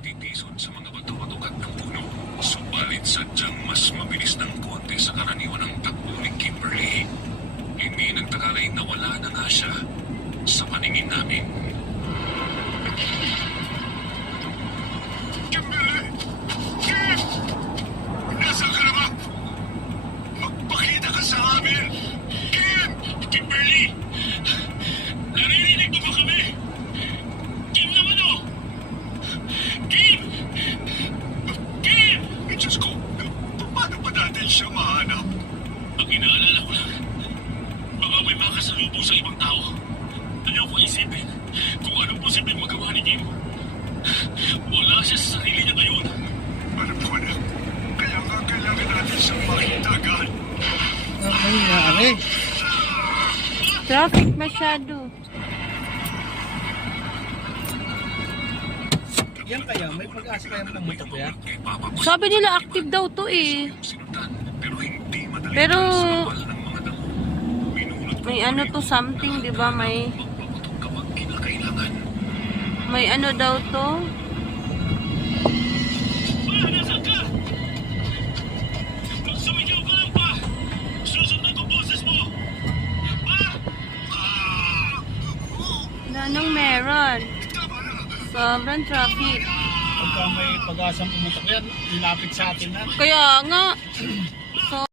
natitison sa mga bato-batukat ng puno. Subalit sadyang mas mabilis ng konti sa karaniwan ang takbo ni Kimberly. Hindi nagtagal ay nawala na nga siya sa paningin namin. Kimberly! Kim! Nasaan ka na ba? Magpakita ka sa amin! Kim! Kimberly! Naririnig mo ba kami? Kim naman o! Kim! Kim! Diyos ko, paano ba natin siya mahanap? Ang inaalala ko lang, baka may makasalubong sa ibang tao. Ayaw ko isipin kung anong posibleng magawa ni Kim. Wala siya sa sarili niya ngayon. Alam ko na, kaya nga kailangan natin siyang makita agad. Ang nangyari? Traffic masyado. Yan kaya, may pag-asa kaya pumunta ko yan? Sabi nila active daw to eh. Pero may ano to something, 'di ba? May ano daw to. Anong meron? Sobrang traffic. Pagka may pag-asang pumunta ko yan, ilapit sa atin na. Kaya nga.